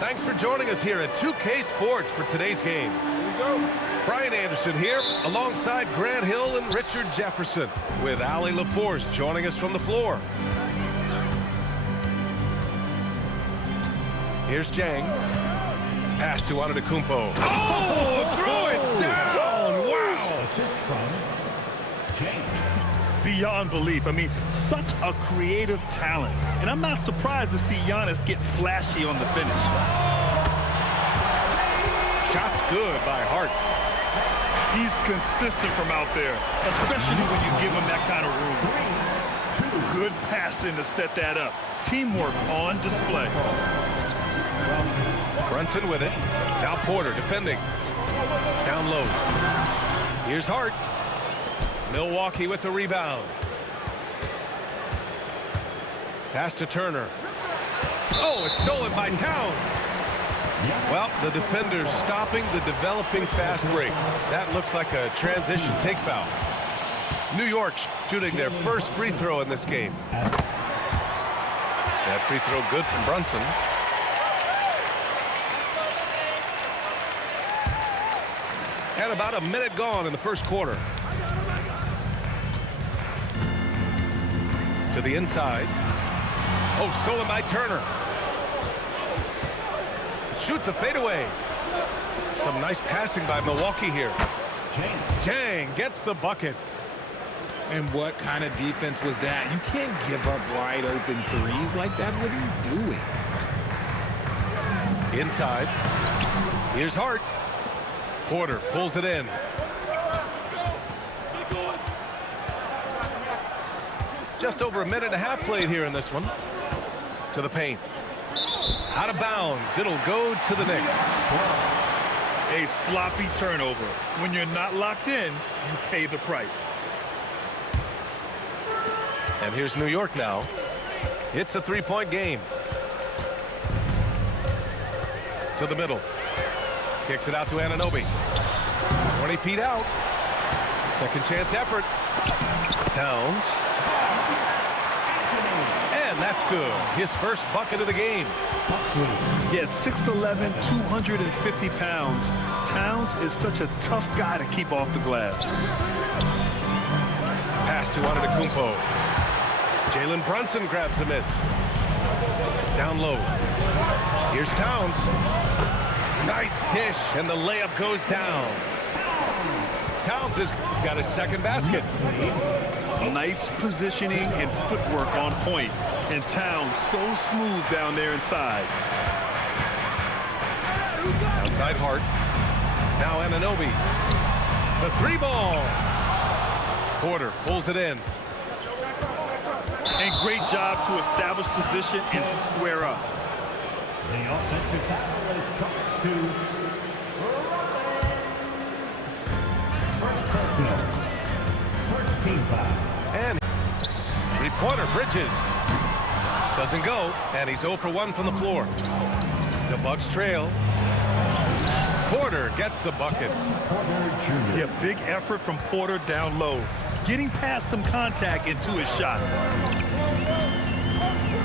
Thanks for joining us here at 2K Sports for today's game. Here we go. Brian Anderson here alongside Grant Hill and Richard Jefferson with Ali LaForce joining us from the floor. Here's Jang. Pass to Antetokounmpo. Oh, throw it down! Wow! Assist from Jang. Beyond belief. I mean, such a creative talent. And I'm not surprised to see Giannis get flashy on the finish. Shot's good by Hart. He's consistent from out there, especially when you give him that kind of room. Good passing to set that up. Teamwork on display. Brunson with it. Now Porter defending. Down low. Here's Hart. Milwaukee with the rebound. Pass to Turner. Oh, it's stolen by Towns. Well, the defender's stopping the developing fast break. That looks like a transition take foul. New York shooting their first free throw in this game. That free throw good from Brunson. And about a minute gone in the first quarter. To the inside. Oh, stolen by Turner. Shoots a fadeaway. Some nice passing by Milwaukee here. Jang gets the bucket. And what kind of defense was that? You can't give up wide open threes like that. What are you doing? Inside. Here's Hart. Porter pulls it in. Just over a minute and a half played here in this one. To the paint. Out of bounds. It'll go to the Knicks. A sloppy turnover. When you're not locked in, you pay the price. And here's New York now. It's a three-point game. To the middle. Kicks it out to Anunoby. 20 feet out. Second chance effort. Towns. And that's good. His first bucket of the game. Yeah, 6'11", 250 pounds. Towns is such a tough guy to keep off the glass. Pass to Antetokounmpo. Jalen Brunson grabs a miss. Down low. Here's Towns. Nice dish, and the layup goes down. Towns has got his second basket. Nice positioning and footwork on point. And Towns so smooth down there inside. Outside Hart. Now Anunoby. The three ball. Porter pulls it in. And great job to establish position and square up. The offensive foul is charged to first personal. First team foul. And three-pointer, Bridges. Doesn't go, and he's 0 for 1 from the floor. The Bucks trail. Porter gets the bucket. Yeah, big effort from Porter down low. Getting past some contact into his shot.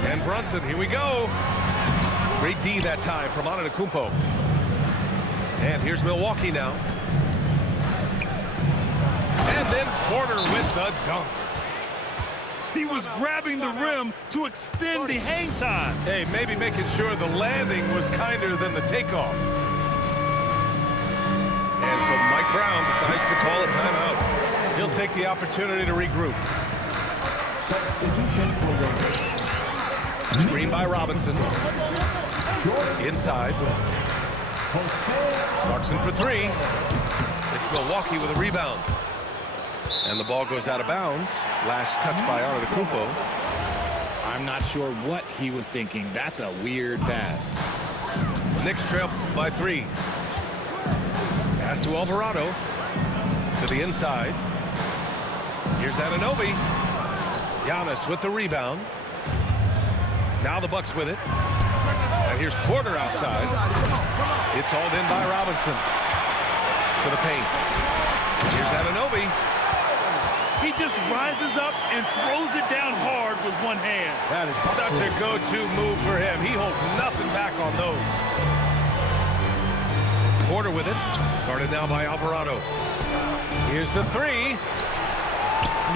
And Brunson, here we go. Great D that time from Antetokounmpo. And here's Milwaukee now. And then Porter with the dunk. He was grabbing the rim to extend the hang time. Hey, maybe making sure the landing was kinder than the takeoff. And so Mike Brown decides to call a timeout. He'll take the opportunity to regroup. Substitution for the Screen by Robinson. Inside. Clarkson for three. It's Milwaukee with a rebound. And the ball goes out of bounds. Last touch by Antetokounmpo. I'm not sure what he was thinking. That's a weird pass. Knicks trail by 3. Pass to Alvarado. To the inside. Here's Anunoby. Giannis with the rebound. Now the Bucks with it. And here's Porter outside. It's hauled in by Robinson. To the paint. Here's Anunoby. He just rises up and throws it down hard with one hand. That is such a go-to move for him. He holds nothing back on those. Porter with it. Guarded now by Alvarado. Here's the three.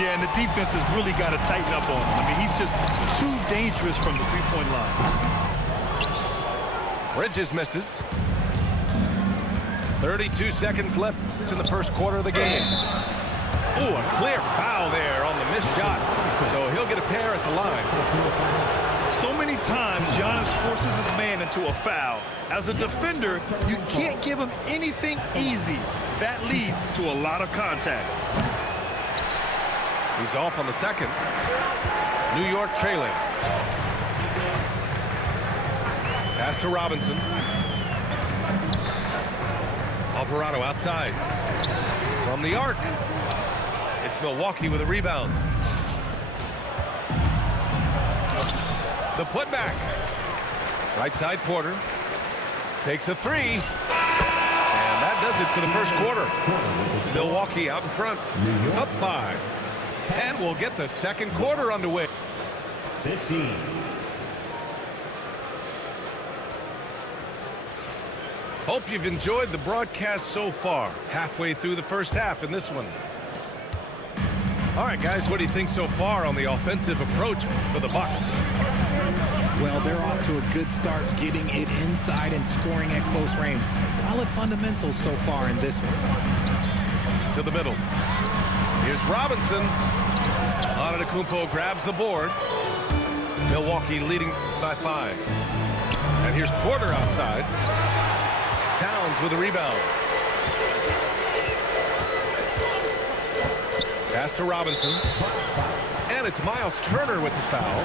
Yeah, and the defense has really got to tighten up on him. I mean, he's just too dangerous from the three-point line. Bridges misses. 32 seconds left in the first quarter of the game. Ooh, a clear foul there on the missed shot. So he'll get a pair at the line. So many times, Giannis forces his man into a foul. As a defender, you can't give him anything easy. That leads to a lot of contact. He's off on the second. New York trailing. Pass to Robinson. Alvarado outside. From the arc. It's Milwaukee with a rebound. The putback. Right side Porter. Takes a three. And that does it for the first quarter. Milwaukee out in front. Up 5. And we'll get the second quarter underway. 15. Hope you've enjoyed the broadcast so far. Halfway through the first half in this one. All right, guys, what do you think so far on the offensive approach for the Bucks? Well, they're off to a good start getting it inside and scoring at close range. Solid fundamentals so far in this one. To the middle. Here's Robinson. Antetokounmpo grabs the board. Milwaukee leading by 5. And here's Porter outside. Towns with a rebound. Pass to Robinson. And it's Miles Turner with the foul.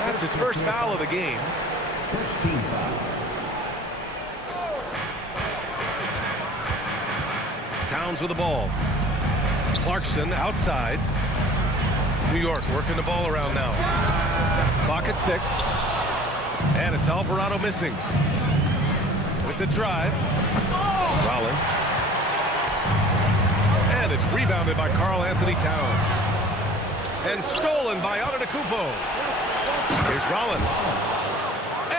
That's his first foul of the game. First team foul. Towns with the ball. Clarkson outside. New York working the ball around now. Clock at 6. And it's Alvarado missing. With the drive. Rollins. And it's rebounded by Karl Anthony Towns. And stolen by Antetokounmpo. Here's Rollins.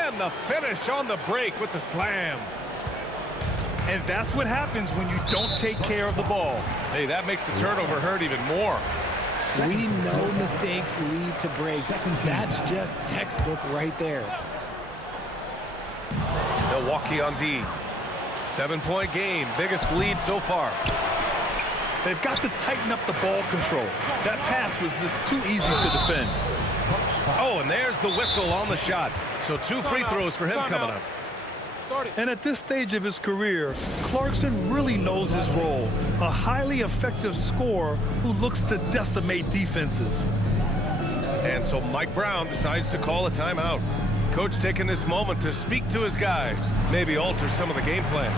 And the finish on the break with the slam. And that's what happens when you don't take care of the ball. Hey, that makes the turnover hurt even more. We know mistakes lead to breaks. That's just textbook right there. Milwaukee on D. 7-point game. Biggest lead so far. They've got to tighten up the ball control. That pass was just too easy to defend. Oh, and there's the whistle on the shot. So 2 free throws for him coming up. And at this stage of his career, Clarkson really knows his role. A highly effective scorer who looks to decimate defenses. And so Mike Brown decides to call a timeout. Coach taking this moment to speak to his guys, maybe alter some of the game plan.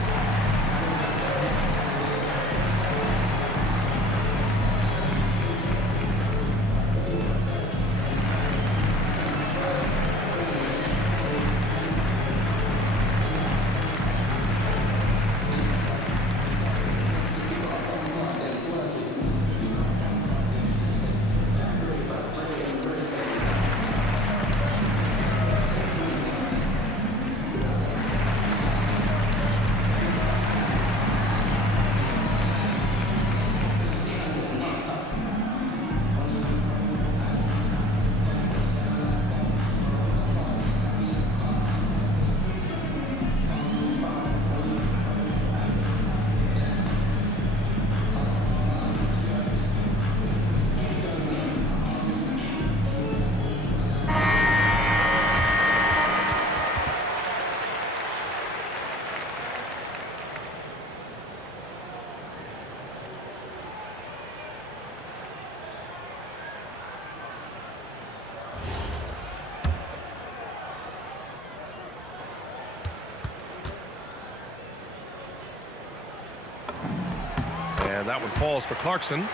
And that one falls for Clarkson.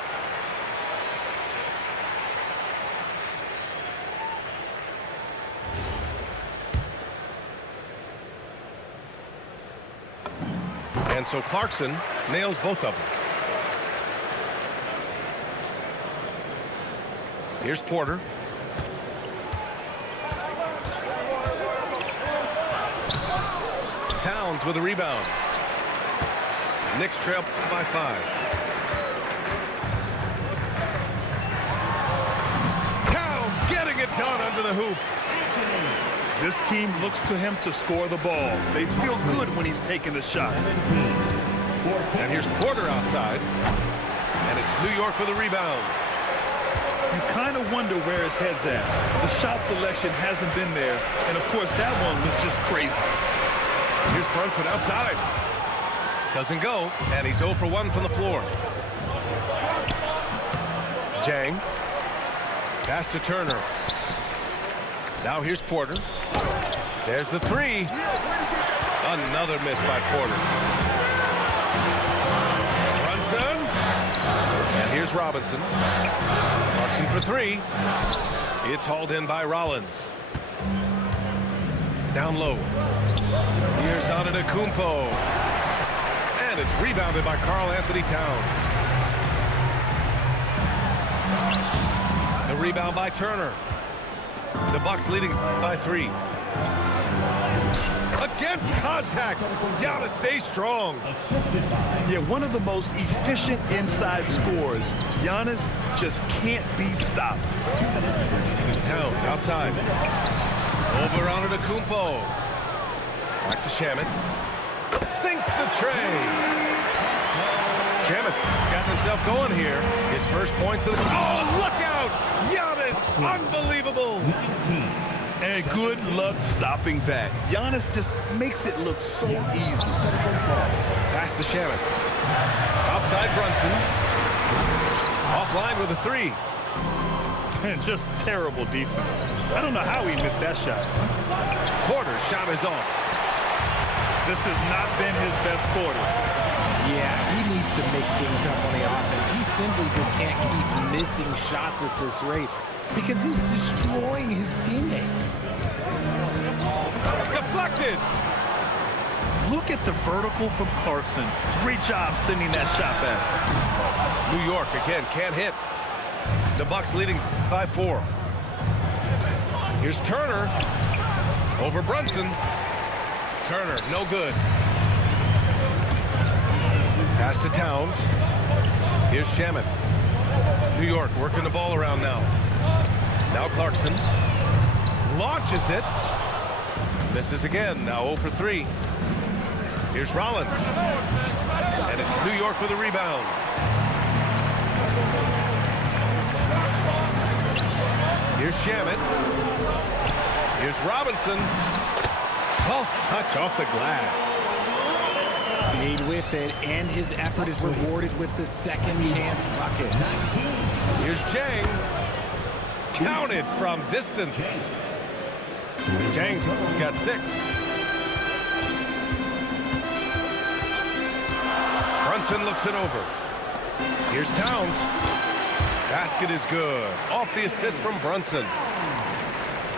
And so Clarkson nails both of them. Here's Porter. Towns with a rebound. Knicks trail by 5. Towns getting it done under the hoop. This team looks to him to score the ball. They feel good when he's taking the shots. And here's Porter outside. And it's New York with a rebound. You kind of wonder where his head's at. The shot selection hasn't been there. And, of course, that one was just crazy. Here's Brunson outside. Doesn't go, and he's 0 for 1 from the floor. Jang. Pass to Turner. Now here's Porter. There's the 3. Another miss by Porter. Brunson. And here's Robinson. Clarkson for 3. It's hauled in by Rollins. Down low. Here's Antetokounmpo. And it's rebounded by Karl-Anthony Towns. The rebound by Turner. The Bucks leading by 3. Against contact. Giannis stays strong. Yeah, one of the most efficient inside scorers. Giannis just can't be stopped. Towns outside. Over Antetokounmpo. Back to Shamet. Sinks the tray. Shamet's got himself going here. His first point to the... Oh, look out! Giannis! Unbelievable! And good luck stopping that. Giannis just makes it look so easy. Pass to Shamet. Outside Brunson. Offline with a 3. And just terrible defense. I don't know how he missed that shot. Porter's shot is off. This has not been his best quarter. Yeah, he needs to mix things up on the offense. He simply just can't keep missing shots at this rate because he's destroying his teammates. Deflected. Look at the vertical from Clarkson. Great job sending that shot back. New York again can't hit. The Bucks leading by 4. Here's Turner over Brunson. Turner, no good. Pass to Towns. Here's Shamet. New York working the ball around now. Now Clarkson. Launches it. Misses again. Now 0 for 3. Here's Rollins. And it's New York with a rebound. Here's Shamet. Here's Robinson. Soft touch off the glass. Stayed with it, and his effort is rewarded with the second chance bucket. Here's Jang. Counted from distance. Jang's got 6. Brunson looks it over. Here's Towns. Basket is good. Off the assist from Brunson.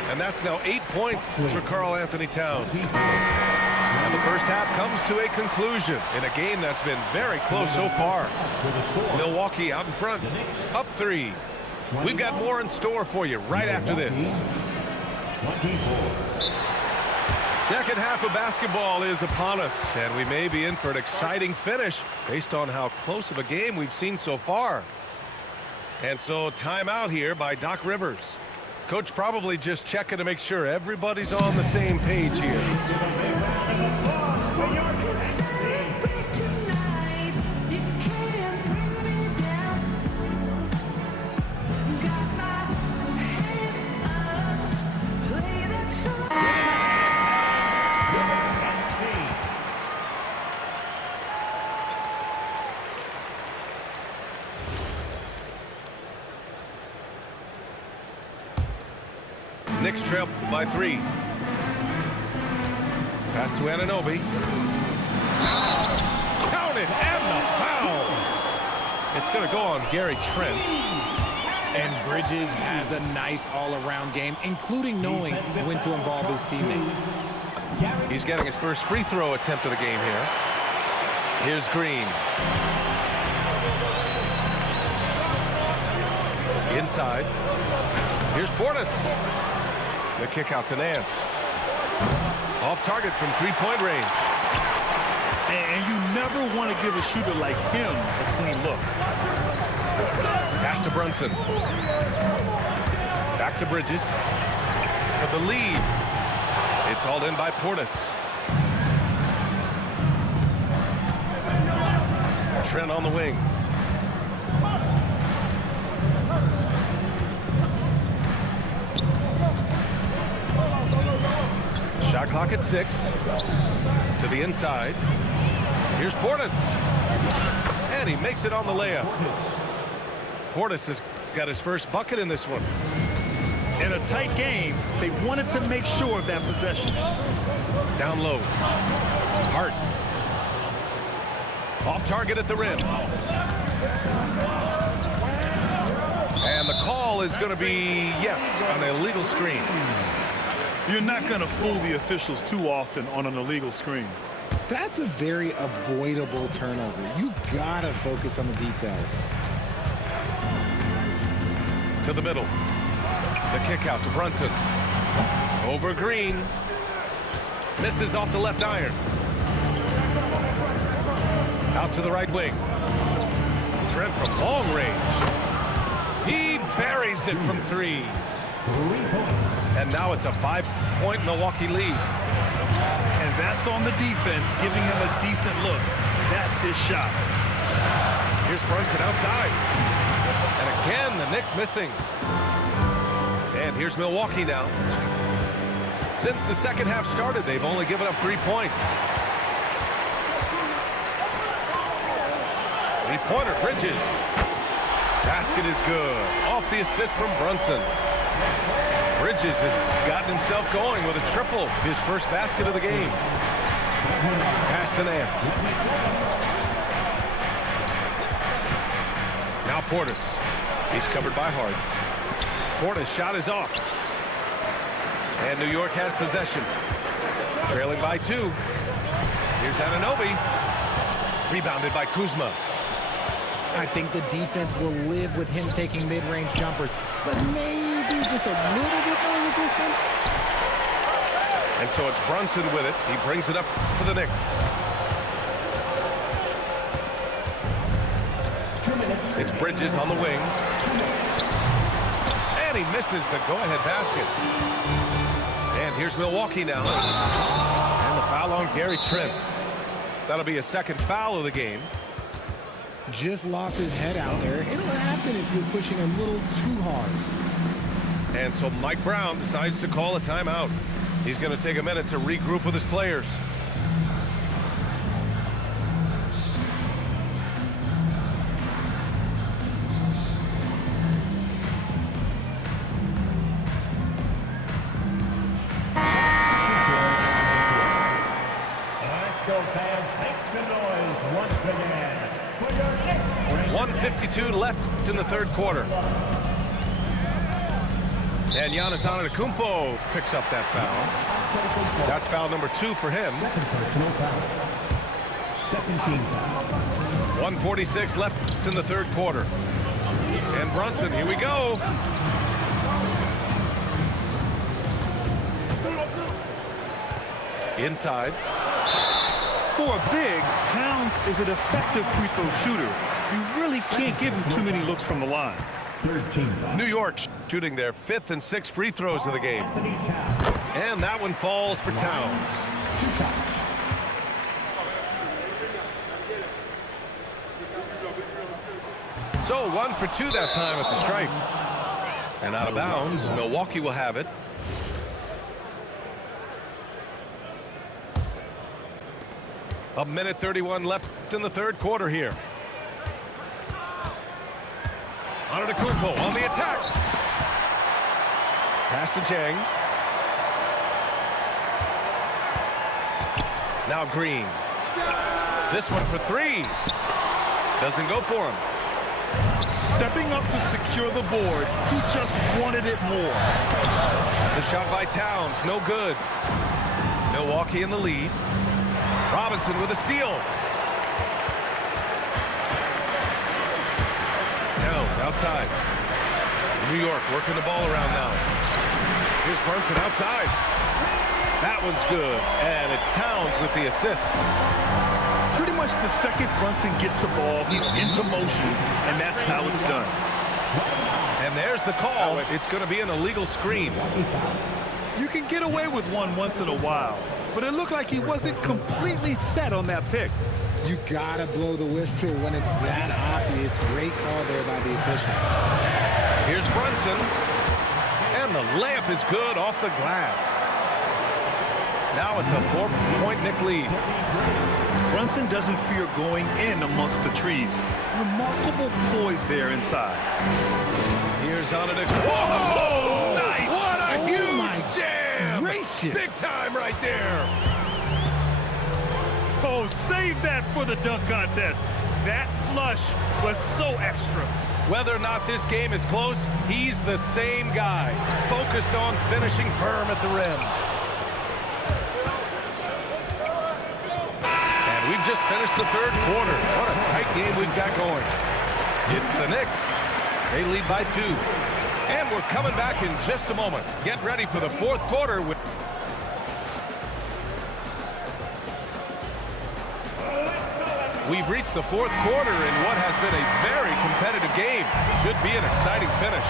And that's now 8 points for Karl-Anthony Towns. And the first half comes to a conclusion in a game that's been very close so far. Milwaukee out in front, up 3. We've got more in store for you right after this. Second half of basketball is upon us, and we may be in for an exciting finish based on how close of a game we've seen so far. And so timeout here by Doc Rivers. Coach probably just checking to make sure everybody's on the same page here. Knicks trail by 3. Pass to Anunoby. Counted and the foul. It's going to go on Gary Trent. And Bridges has a nice all-around game, including knowing when to involve his teammates. He's getting his first free throw attempt of the game here. Here's Green. Inside. Here's Portis. The kick out to Nance. Off target from three-point range. And you never want to give a shooter like him a clean look. Pass to Brunson. Back to Bridges. For the lead. It's hauled in by Portis. Trent on the wing. Shot clock at 6. To the inside. Here's Portis. And he makes it on the layup. Portis has got his first bucket in this one. In a tight game, they wanted to make sure of that possession. Down low. Hart. Off target at the rim. And the call is going to be, yes, on an illegal screen. You're not going to fool the officials too often on an illegal screen. That's a very avoidable turnover. You gotta focus on the details. To the middle. The kick out to Brunson. Over Green. Misses off the left iron. Out to the right wing. Trent from long range. He buries it from 3. And now it's a 5-point Milwaukee lead. And that's on the defense, giving him a decent look. That's his shot. Here's Brunson outside. And again, the Knicks missing. And here's Milwaukee now. Since the second half started, they've only given up 3 points. Three-pointer, Bridges. Basket is good. Off the assist from Brunson. Bridges has gotten himself going with a triple. His first basket of the game. Pass to Nance. Now Portis. He's covered by Hart. Portis' shot is off. And New York has possession. Trailing by 2. Here's Anunoby. Rebounded by Kuzma. I think the defense will live with him taking mid-range jumpers, but maybe just a little bit more resistance. And so it's Brunson with it. He brings it up for the Knicks. It's Bridges on the wing. And he misses the go-ahead basket. And here's Milwaukee now. And the foul on Gary Trent. That'll be a second foul of the game. Just lost his head out there. It'll happen if you're pushing a little too hard. And so Mike Brown decides to call a timeout. He's going to take a minute to regroup with his players. Let's go, fans. Make some noise once again. 1:52 left in the third quarter. And Giannis Antetokounmpo picks up that foul. That's foul number 2 for him. Second team foul. 1:46 left in the third quarter. And Brunson, here we go. Inside. For a big, Towns is an effective free throw shooter. You really can't give him too many looks from the line. Third team foul. New York shooting their 5th and 6th free throws of the game. Anthony Towns. And that one falls for Towns. 2 shots. So 1 for 2 that time at the stripe. And out of bounds, Milwaukee will have it. A minute 31 left in the third quarter here. Antetokounmpo on the attack. Pass to Jang. Now Green. This one for 3. Doesn't go for him. Stepping up to secure the board, he just wanted it more. The shot by Towns, no good. Milwaukee in the lead. Robinson with a steal. Towns outside. New York working the ball around now. Here's Brunson outside. That one's good, and it's Towns with the assist. Pretty much the second Brunson gets the ball, he's into motion, and that's how it's done. And there's the call. It's going to be an illegal screen. You can get away with one once in a while, but it looked like he wasn't completely set on that pick. You gotta blow the whistle when it's that obvious. Great call there by the official. Here's Brunson, and the layup is good off the glass. Now it's a 4-point Knick lead. Brunson doesn't fear going in amongst the trees. Remarkable poise there inside. Here's on it. Whoa! Nice! What a Oh huge jam! gracious. Big time right there. Oh, save that for the dunk contest. That flush was so extra. Whether or not this game is close, he's the same guy, focused on finishing firm at the rim. And we've just finished the third quarter. What a tight game we've got going. It's the Knicks. They lead by 2. And we're coming back in just a moment. Get ready for the fourth quarter. We've reached the fourth quarter in what has been a very competitive game. Should be an exciting finish.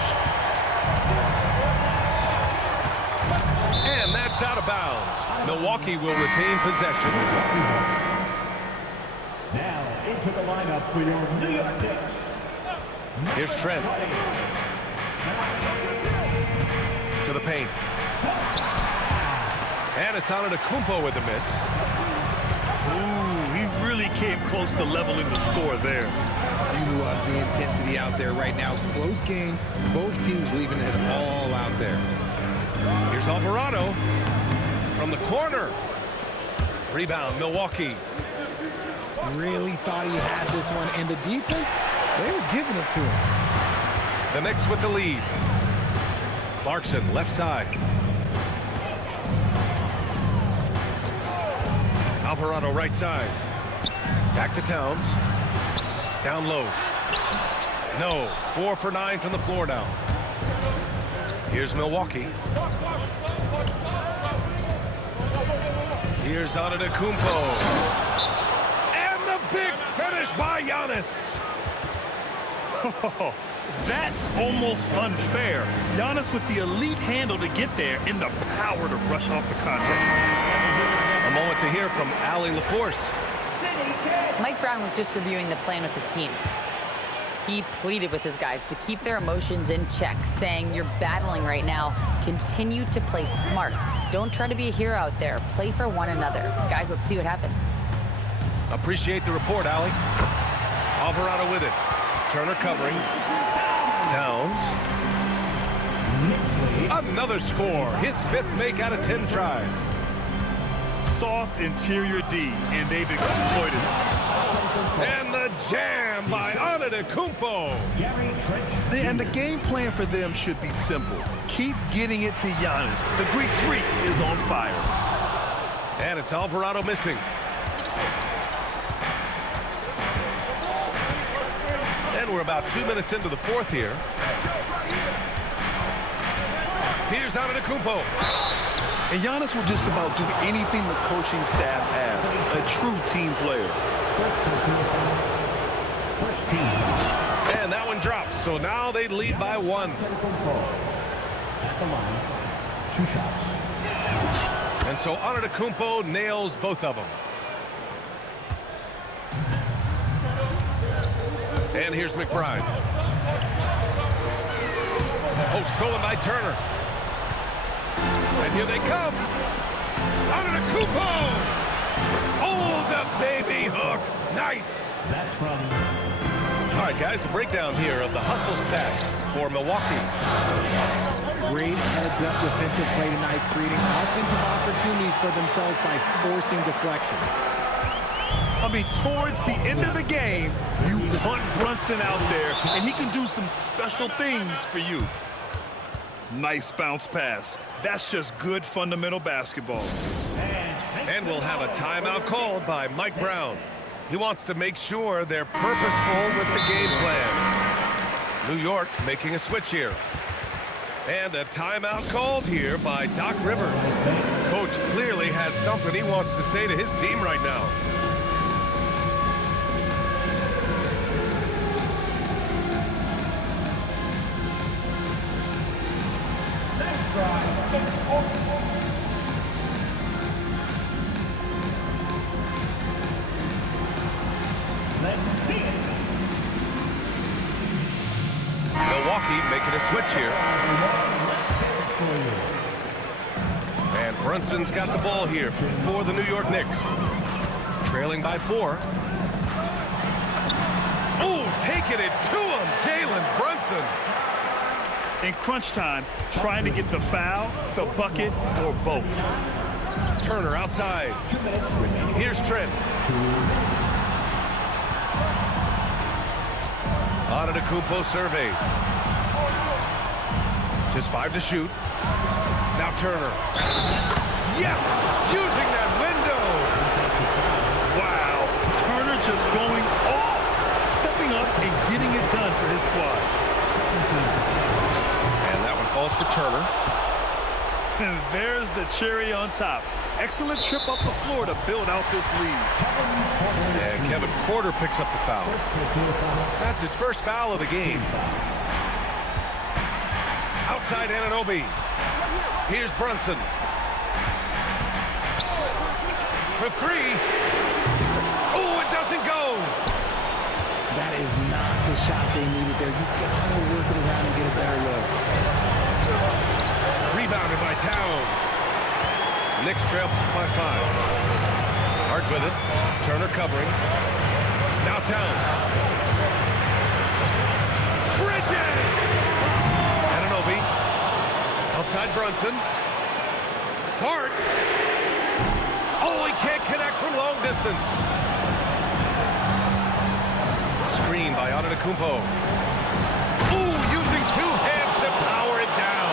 And that's out of bounds. Milwaukee will retain possession. Now into the lineup for your New York Knicks. Here's Trent. To the paint. And it's on Antetokounmpo with the miss. Ooh, he really came close to leveling the score there. You love the intensity out there right now. Close game. Both teams leaving it all out there. Here's Alvarado from the corner. Rebound, Milwaukee. Really thought he had this one. And the defense, they were giving it to him. The Knicks with the lead. Clarkson, left side. Alvarado, right side. Back to Towns. Down low. No. 4 for 9 from the floor now. Here's Milwaukee. Here's Antetokounmpo. And the big finish by Giannis. Oh, that's almost unfair. Giannis with the elite handle to get there and the power to brush off the contact. A moment to hear from Allie LaForce. Mike Brown was just reviewing the plan with his team. He pleaded with his guys to keep their emotions in check, saying, "You're battling right now. Continue to play smart. Don't try to be a hero out there. Play for one another." Guys, let's see what happens. Appreciate the report, Allie. Alvarado with it. Turner covering. Towns. Another score. His 5th make out of 10 tries. Soft interior D, and they've exploited it. And the jam by Antetokounmpo. And the game plan for them should be simple. Keep getting it to Giannis. The Greek freak is on fire. And it's Alvarado missing. And we're about 2 minutes into the fourth here. Here's Antetokounmpo. And Giannis will just about do anything the coaching staff asks. A true team player. First team. And that one drops. So now they lead by 1. At the line, 2 shots. And so Antetokounmpo nails both of them. And here's McBride. Oh, stolen by Turner. And here they come. Antetokounmpo! Oh, the baby hook. Nice. That's from... All right, guys, a breakdown here of the hustle stat for Milwaukee. Great heads-up defensive play tonight, creating offensive opportunities for themselves by forcing deflections. I mean, towards the end of the game, you hunt Brunson out there, and he can do some special things for you. Nice bounce pass. That's just good fundamental basketball. And we'll have a timeout called by Mike Brown. He wants to make sure they're purposeful with the game plan. New York making a switch here. And a timeout called here by Doc Rivers. Coach clearly has something he wants to say to his team right now. Milwaukee making a switch here. And Brunson's got the ball here for the New York Knicks. Trailing by 4. Oh, taking it to him, Jalen Brunson. In crunch time, trying to get the foul, the bucket, or both. Turner outside. Here's Trent. Antetokounmpo surveys. Just 5 to shoot. Now Turner. Yes! Using that window! Wow, Turner just going off. Stepping up and getting it done for his squad. And that one falls for Turner. And there's the cherry on top. Excellent trip up the floor to build out this lead. And Kevin Porter picks up the foul. That's his first foul of the game. Outside Anunoby. Here's Brunson. For 3. Oh, it doesn't go. That is not the shot they needed there. You gotta work it around and get a better look. Rebounded by Towns. Knicks trail by 5. Hart with it. Turner covering. Now Towns. Bridges! Anunoby. Outside Brunson. Hart. Oh, he can't connect from long distance. Screen by Antetokounmpo. Ooh, using 2 hands to power it down.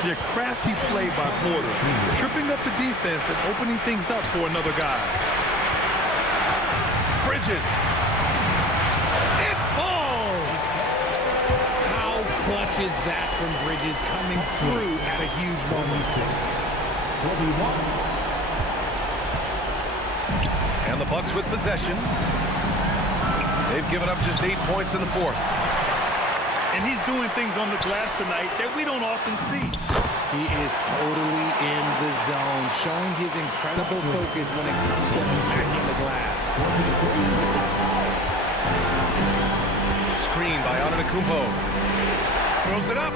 Yeah, crafty play by Porter. Tripping up the defense and opening things up for another guy. Bridges. It falls. How clutch is that from Bridges coming through at a huge moment? And the Bucks with possession. They've given up just 8 points in the 4th. And he's doing things on the glass tonight that we don't often see. He is totally in the zone, showing his incredible focus when it comes to attacking the glass. Screen by Antetokounmpo. Throws it up.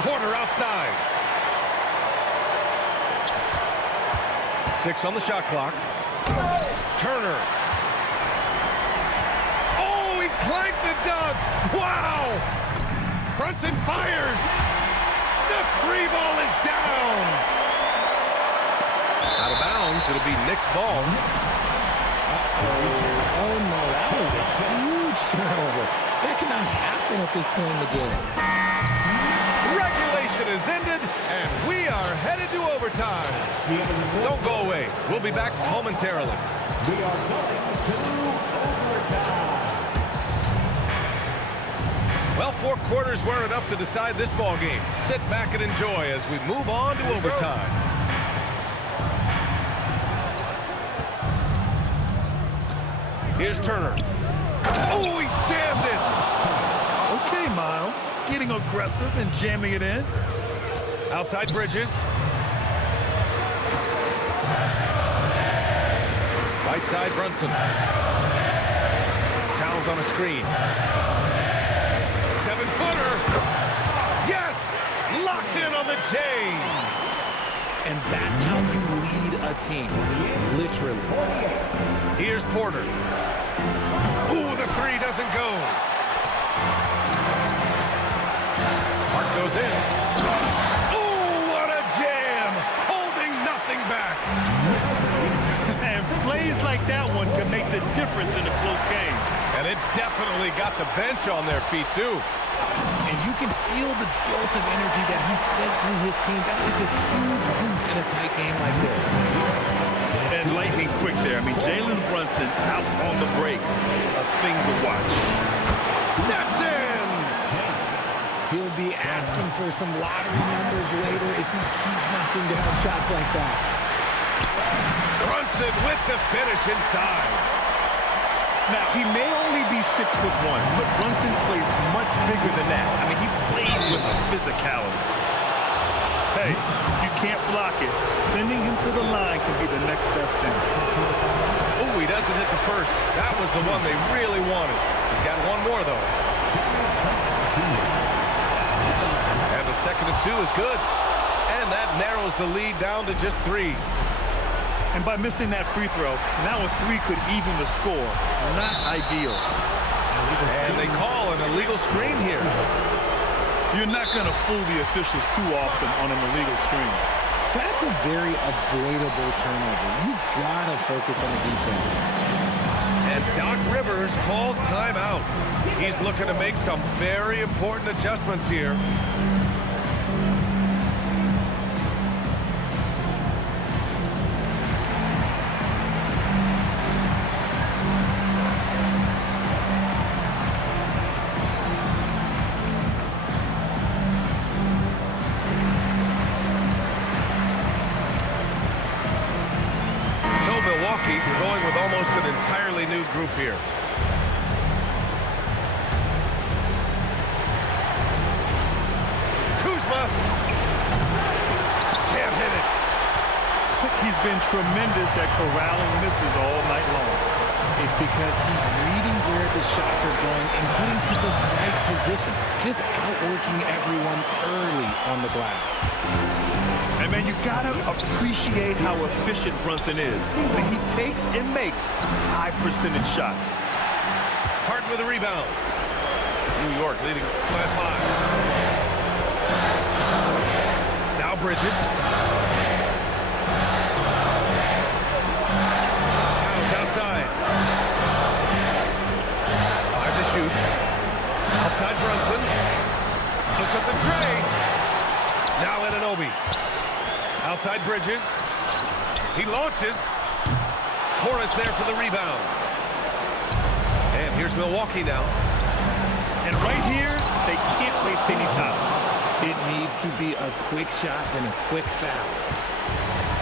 Porter outside. 6 on the shot clock. Turner. Oh, he clanked the dunk. Wow! Brunson fires. The 3 ball is down. Out of bounds. It'll be Knicks ball. Oh no, that was a huge turnover. That cannot happen at this point in the game. Regulation is ended, and we are headed to overtime. Don't go away. We'll be back momentarily. We are going to overtime. Well, 4 quarters weren't enough to decide this ball game. Sit back and enjoy as we move on to overtime. Here's Turner. Oh, he jammed it. Okay, Miles. Getting aggressive and jamming it in. Outside Bridges. Right side Brunson. Towns on a screen. 7-footer. Yes! Locked in on the J. And that's how you lead a team. Literally. Here's Porter. Ooh, the 3 doesn't go. Mark goes in. Ooh, what a jam! Holding nothing back. And plays like that one can make the difference in a close game. And it definitely got the bench on their feet, too. And you can feel the jolt of energy that he sent through his team. That is a huge boost in a tight game like this. And lightning quick there. I mean, Jalen Brunson out on the break. A thing to watch. That's in! He'll be asking for some lottery numbers later if he keeps knocking down shots like that. Brunson with the finish inside. Now, he may only be 6'1", but Brunson plays much bigger than that. I mean, he plays with a physicality. Hey, you can't block it. Sending him to the line can be the next best thing. Oh, he doesn't hit the first. That was the one they really wanted. He's got one more, though. And the second and 2 is good. And that narrows the lead down to just 3. And by missing that free throw, now a 3 could even the score. Not ideal. And they call an illegal screen here. You're not going to fool the officials too often on an illegal screen. That's a very avoidable turnover. You gotta focus on the details. And Doc Rivers calls timeout. He's looking to make some very important adjustments here. Milwaukee going with almost an entirely new group here. Kuzma can't hit it. He's been tremendous at corralling misses all night long. It's because he's reading where the shots are going and getting to the right position. Just outworking everyone early on the glass. And, man, you got to appreciate how efficient Brunson is. He takes and makes high-percentage shots. Harden with a rebound. New York leading by 5. Now Bridges. Towns outside. 5 to shoot. Outside Brunson. Puts up the tray. Now Anunoby. Outside Bridges. He launches. Porras there for the rebound. And here's Milwaukee now. And right here, they can't waste any time. It needs to be a quick shot and a quick foul.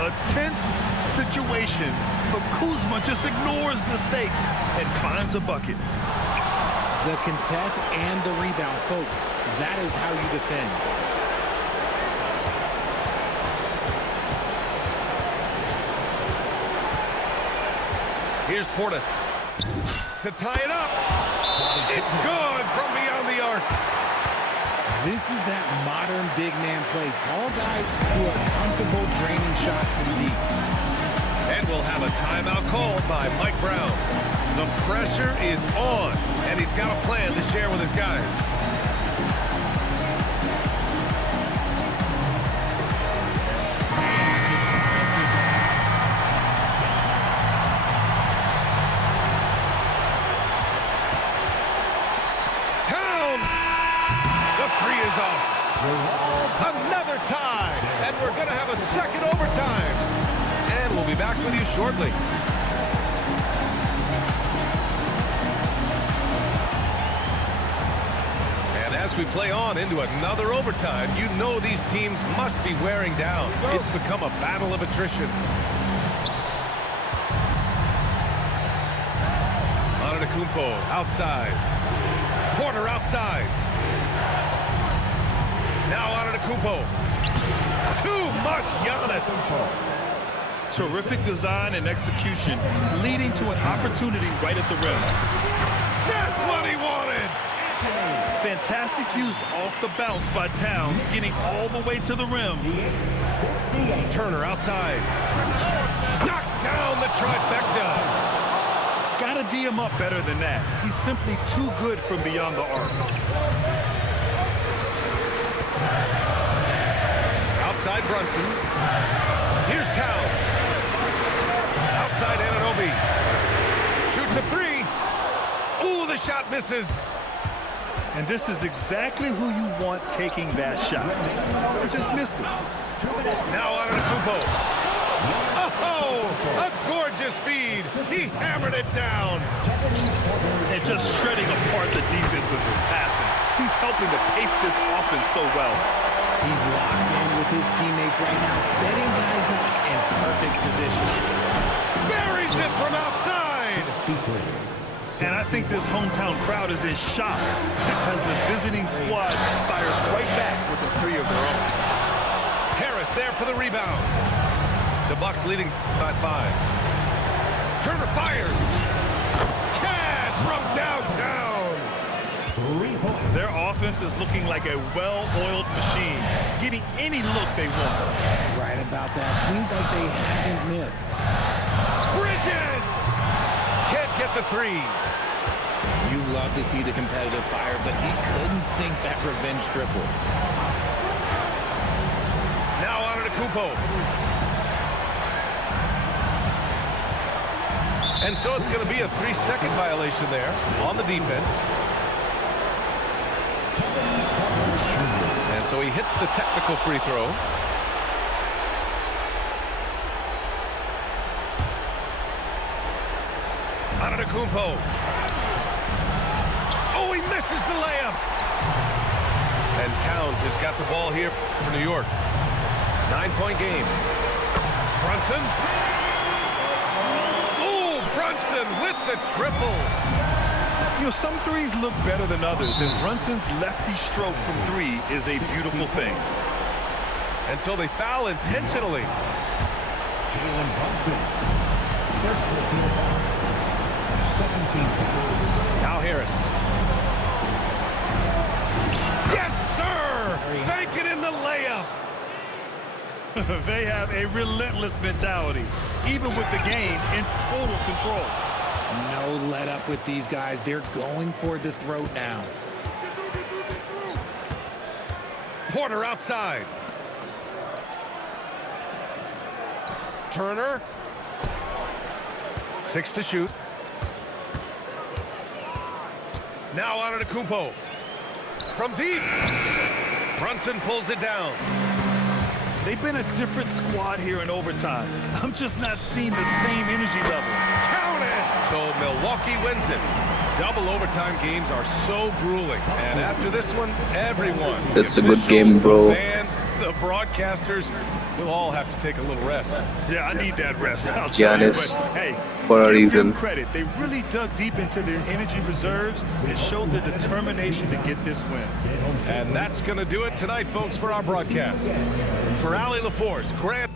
A tense situation, but Kuzma just ignores the stakes and finds a bucket. The contest and the rebound, folks. That is how you defend. Here's Porras to tie it up. It's good from beyond the arc. This is that modern big man play. Tall guys who are comfortable draining shots from deep. And we'll have a timeout called by Mike Brown. The pressure is on, and he's got a plan to share with his guys. Another tie, and we're going to have a second overtime. And we'll be back with you shortly. And as we play on into another overtime, you know these teams must be wearing down. It's become a battle of attrition. Antetokounmpo outside. Porter outside. Now Antetokounmpo. Too much Giannis. Terrific design and execution, leading to an opportunity right at the rim. That's what he wanted. Fantastic use off the bounce by Towns, getting all the way to the rim. Turner outside. Knocks down the trifecta. Gotta D him up better than that. He's simply too good from beyond the arc. Outside Brunson. Here's Towns. Outside Anunoby. Shoots a 3. Ooh, the shot misses. And this is exactly who you want taking that shot. They just missed it. Now Antetokounmpo. Oh, a gorgeous feed. He hammered it down. And just shredding apart the defense with his passing. He's helping to pace this offense so well. He's locked in with his teammates right now, setting guys up in perfect position. Buries it from outside. And I think this hometown crowd is in shock as the visiting squad fires right back with a three of their own. Harris there for the rebound. The Bucks leading by 5. Turner fires. Cash from downtown. 3 points. Their offense is looking like a well-oiled machine, getting any look they want. Right about that. Seems like they haven't missed. Bridges. Can't get the 3. You love to see the competitive fire, but he couldn't sink that revenge triple. Now on to Kupo. And so it's going to be a 3-second violation there on the defense. And so he hits the technical free throw. Antetokounmpo. Oh, he misses the layup. And Towns has got the ball here for New York. 9-point game. Brunson. Oh, Brunson with the triple. You know, some threes look better than others, and Brunson's lefty stroke from 3 is a beautiful thing. And so they foul intentionally. Jalen Brunson. First personal foul. 17. Now Harris. Yes, sir! Bank it in the layup. They have a relentless mentality, even with the game in total control. No let up with these guys. They're going for the throat now. Porter outside. Turner. 6 to shoot. Now on to Kupo. From deep. Brunson pulls it down. They've been a different squad here in overtime. I'm just not seeing the same energy level. Count it! So Milwaukee wins it. Double overtime games are so grueling. And after this one, everyone, It's the a good officials, game, bro. the fans, the broadcasters, we'll all have to take a little rest. Yeah, I need that rest. I'll tell you, Giannis, but, hey, for a give reason. them credit. They really dug deep into their energy reserves and showed their determination to get this win. And that's going to do it tonight, folks, for our broadcast. For Allie LaForce, Grant